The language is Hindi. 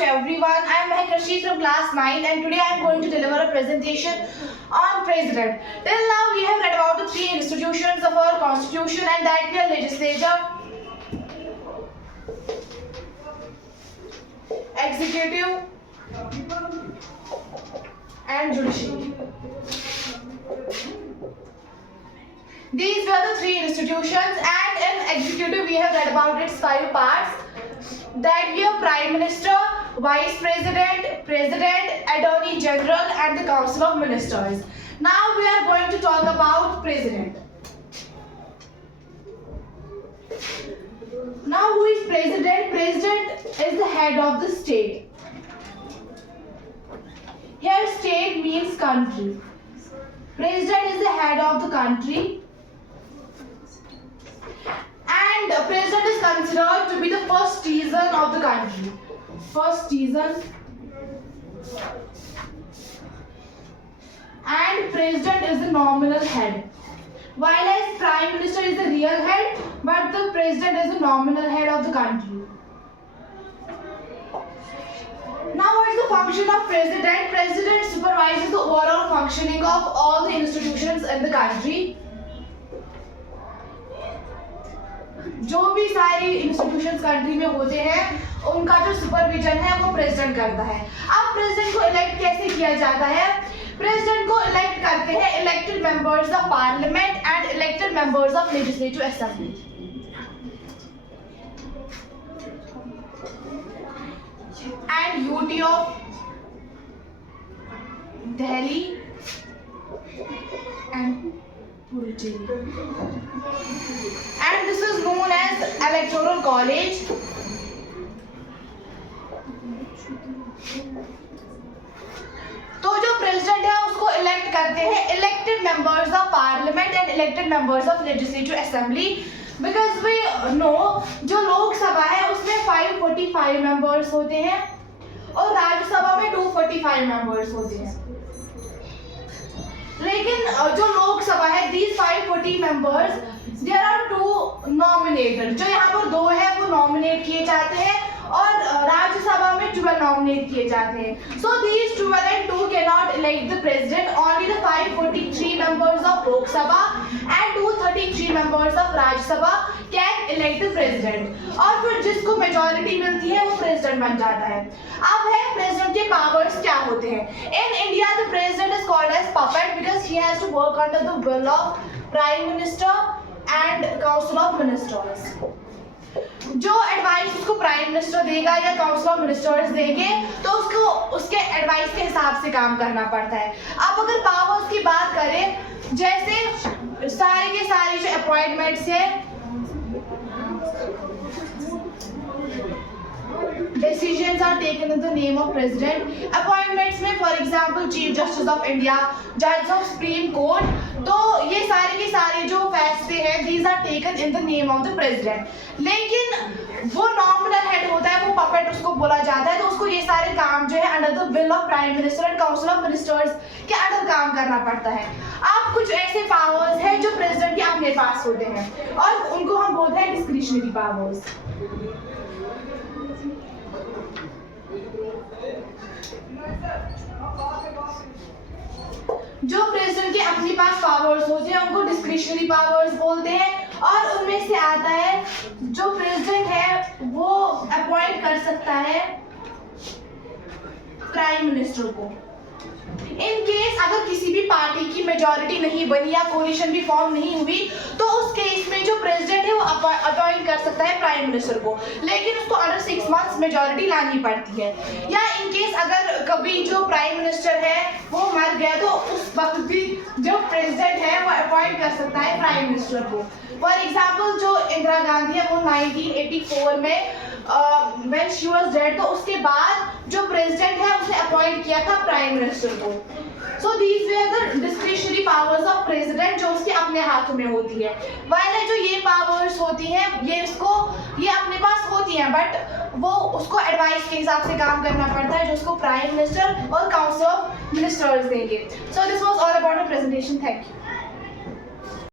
to everyone. I am Mehak Rashid from class 9 and today I am going to deliver a presentation on President. Till now we have read about the three institutions of our constitution and that we are legislature, executive and judiciary. These were the three institutions, and in executive we have read about its 5 parts. That we have Prime Minister, Vice President, President, Attorney General and the Council of Ministers. Now we are going to talk about President. Now who is President? President is the head of the state. Here state means country. President is the head of the country. And the president is considered to be the first citizen of the country. First citizen. And president is the nominal head. While as prime minister is the real head, but the president is the nominal head of the country. Now what is the function of president? President supervises the overall functioning of all the institutions in the country. जो भी सारी इंस्टीट्यूशंस कंट्री में होते हैं उनका जो सुपरविजन है वो प्रेसिडेंट करता है. अब प्रेसिडेंट को इलेक्ट कैसे किया जाता है? प्रेसिडेंट को इलेक्ट करते हैं elected members of parliament and elected members of legislative assembly. And UT of Delhi and and this is known as electoral college. तो जो प्रेसिडेंट है उसको इलेक्ट करते हैं elected members of parliament and elected members of legislative assembly. Because we know जो लोकसभा है उसमें 545 मेंबर्स होते हैं और राज्यसभा में 245 मेंबर्स होते हैं. लेकिन जो लोकसभा है these 540 members there are 2 nominated. जो यहाँ पर 2 है वो नॉमिनेट किए जाते हैं और राज्यसभा में 12 नॉमिनेट किए जाते हैं. So these 12 and 2 cannot elect the president. Only the 543 members of Lok Sabha and 233 members of Rajya Sabha can elect the president. और फिर जिसको मेजॉरिटी मिलती है वो प्रेसिडेंट बन जाता है. अब है प्रेसिडेंट के पावर्स क्या होते हैं. In India the president is called as puppet because he has to work under the will of prime minister and council of ministers. जो एडवाइस उसको प्राइम मिनिस्टर देगा या काउंसिल ऑफ मिनिस्टर्स देंगे तो उसको उसके एडवाइस के हिसाब से काम करना पड़ता है. अब अगर पावर्स की बात करें, जैसे सारे के सारे जो अपॉइंटमेंट्स है decisions are taken in the name of president. Appointments में for example chief justice of India, judge of supreme court, तो ये सारे के सारे जो फैसले हैं these are taken in the name of the president. लेकिन वो nominal head होता है, वो puppet उसको बोला जाता है, तो उसको ये सारे काम जो है under the will of prime minister and council of ministers के अंडर काम करना पड़ता है. अब कुछ ऐसे powers हैं जो president के अपने पास होते हैं और उनको हम बोलते हैं discretionary powers. जो प्रेसिडेंट के अपने पास पावर्स होते हैं उनको डिस्क्रिशनरी पावर्स बोलते हैं और उनमें से आता है जो प्रेसिडेंट है वो अपॉइंट कर सकता है प्राइम मिनिस्टर को. इन केस अगर किसी भी पार्टी की मेजॉरिटी नहीं बनी या कोलिशन भी फॉर्म नहीं हुई तो उस केस में जो प्रेसिडेंट है वो अपॉइंट कर सकता है प्राइम मिनिस्टर को, लेकिन उसको अंडर 6 months मेजॉरिटी लानी पड़ती है. या इन केस अगर कभी जो प्राइम मिनिस्टर है वो मर गया तो उस वक्त भी जो प्रेसिडेंट है वो अपॉइंट कर सकता है प्राइम मिनिस्टर को. फॉर एग्जाम्पल जो इंदिरा गांधी है वो 1984 में when she was dead, तो उसके बाद जो प्रेसिडेंट है उसने अपॉइंट किया था प्राइम मिनिस्टर को. So these were the discretionary powers of president जो उसके अपने हाथों में होती है. while जो ये powers होती हैं ये अपने पास होती हैं बट वो उसको एडवाइस के हिसाब से काम करना पड़ता है जो उसको प्राइम मिनिस्टर और काउंसिल ऑफ मिनिस्टर्स देंगे. So this was all about our presentation. Thank you.